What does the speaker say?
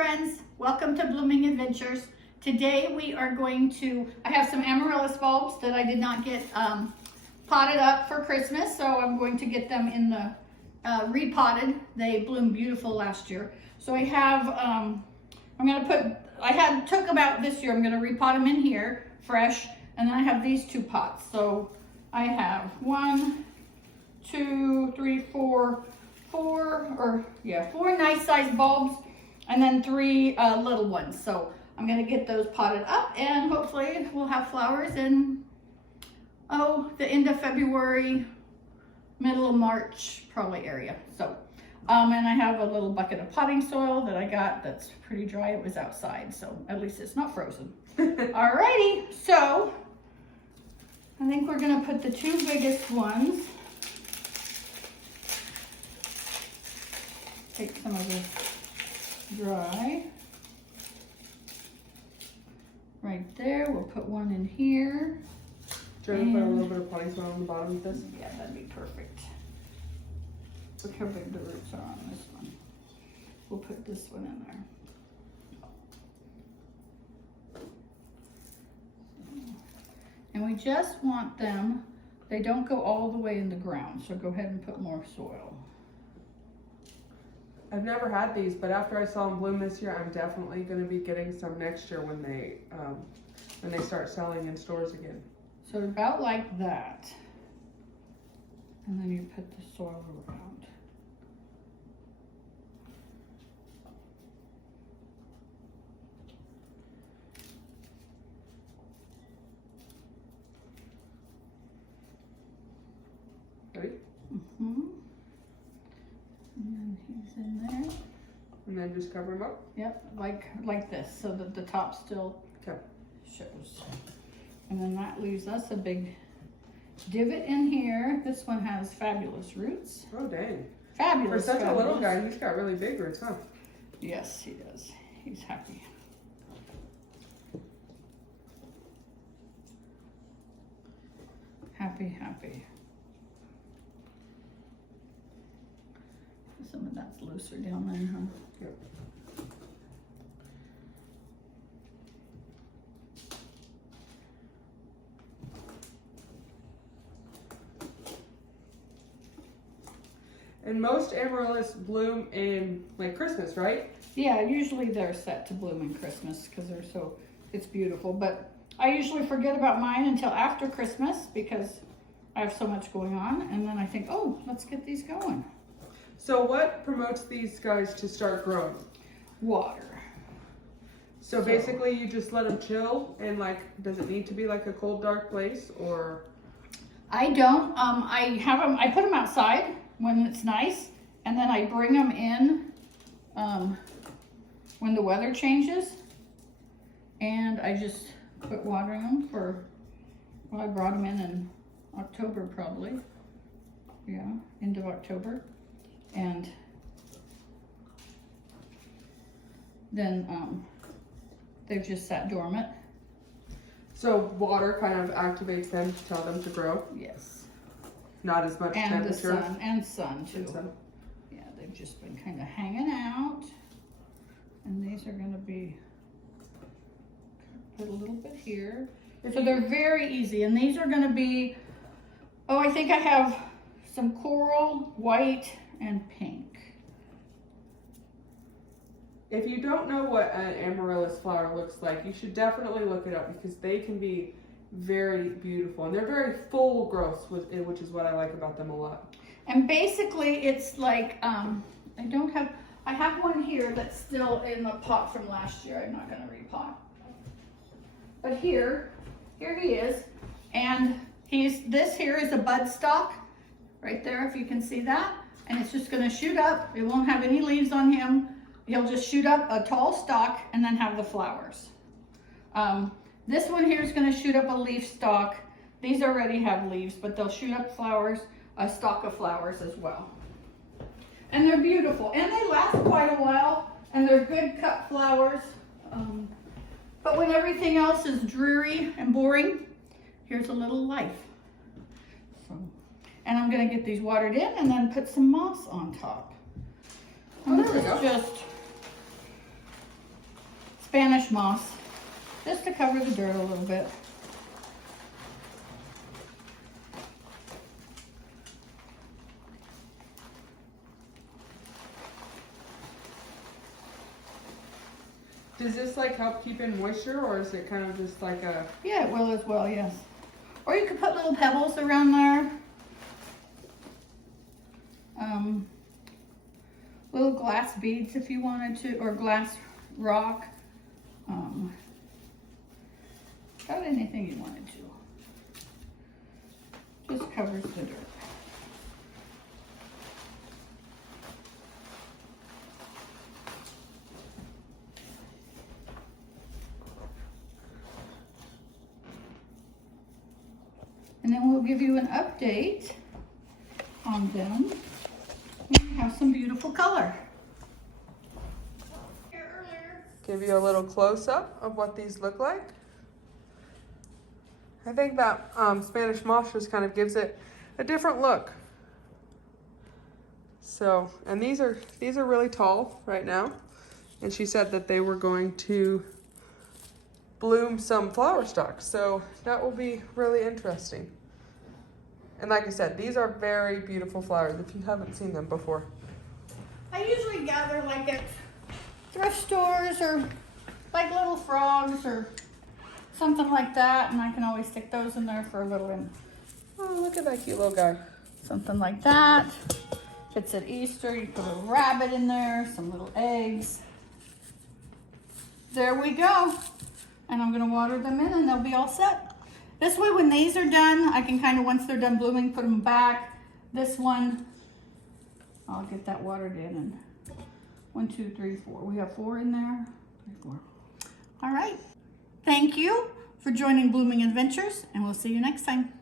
friends, welcome to Blooming Adventures. Today we are going to, I have some amaryllis bulbs that I did not get potted up for Christmas, so I'm going to get them in the repotted. They bloomed beautiful last year. So I have, I'm going to put, took about this year, I'm going to repot them in here fresh, and then I have these two pots. So I have four nice sized bulbs, and then three little ones. So I'm gonna get those potted up, and hopefully we'll have flowers in, the end of February, middle of March, probably area. So, and I have a little bucket of potting soil that I got that's pretty dry. It was outside, so at least it's not frozen. Alrighty, so I think we're gonna put the two biggest ones. Take some of this dry. Right there, we'll put one in here. Do you want to put a little bit of potting soil on the bottom of this? Yeah, that'd be perfect. Look how big the roots are on this one. We'll put this one in there. And we just want them, they don't go all the way in the ground, so go ahead and put more soil. I've never had these, but after I saw them bloom this year, I'm definitely going to be getting some next year when they start selling in stores again. So about like that. And then you put the soil around. Ready? Mm-hmm. And then he's in there. And then just cover them up? Yep, like this, so that the top still shows. And then that leaves us a big divot in here. This one has fabulous roots. Oh, dang. Fabulous. For such a little guy, he's got really big roots, huh? Yes, he does. He's happy. Happy. Some of that's looser down there, huh? Yep. And most amaryllis bloom in like Christmas, right? Yeah, usually they're set to bloom in Christmas because it's beautiful. But I usually forget about mine until after Christmas because I have so much going on. And then I think, oh, let's get these going. So what promotes these guys to start growing? Water. So basically you just let them chill, and like, does it need to be like a cold, dark place, or? I don't. I put them outside when it's nice, and then I bring them in when the weather changes, and I just quit watering them I brought them in October probably. Yeah, end of October. And then they've just sat dormant. So water kind of activates them to tell them to grow? Yes. Not as much and temperature? And sun too. And sun. Yeah, they've just been kind of hanging out. And these are going to be, put a little bit here. So they're very easy. And these are going to be, I think I have some coral, white, and pink. If you don't know what an amaryllis flower looks like, you should definitely look it up because they can be very beautiful, and they're very full growth, which is what I like about them a lot. And basically it's like, I have one here that's still in the pot from last year. I'm not going to repot. But here he is, and this here is a bud stalk right there, if you can see that. And it's just going to shoot up. It won't have any leaves on him. He'll just shoot up a tall stalk and then have the flowers. This one here is going to shoot up a leaf stalk. These already have leaves, but they'll shoot up flowers, a stalk of flowers as well. And they're beautiful, and they last quite a while, and they're good cut flowers. But when everything else is dreary and boring, here's a little life. And I'm going to get these watered in and then put some moss on top. And this is just Spanish moss, just to cover the dirt a little bit. Does this like help keep in moisture, or is it kind of just like a... Yeah, it will as well, yes. Or you could put little pebbles around there. Little glass beads if you wanted to, or glass rock. About anything you wanted to. Just covers the dirt. And then we'll give you an update on them. We have some beautiful color. Give you a little close-up of what these look like. I think that Spanish moss just kind of gives it a different look. So, and these are really tall right now. And she said that they were going to bloom some flower stalks. So that will be really interesting. And like I said, these are very beautiful flowers if you haven't seen them before. I usually gather like at thrift stores or like little frogs or something like that, and I can always stick those in there for a little. Oh, look at that cute little guy. Something like that. If it's at Easter, you put a little rabbit in there, some little eggs. There we go. And I'm gonna water them in and they'll be all set. This way when these are done, I can kind of, once they're done blooming, put them back. This one, I'll get that watered in. And 1, 2, 3, 4. We have 4 in there. 3, 4. All right. Thank you for joining Blooming Adventures, and we'll see you next time.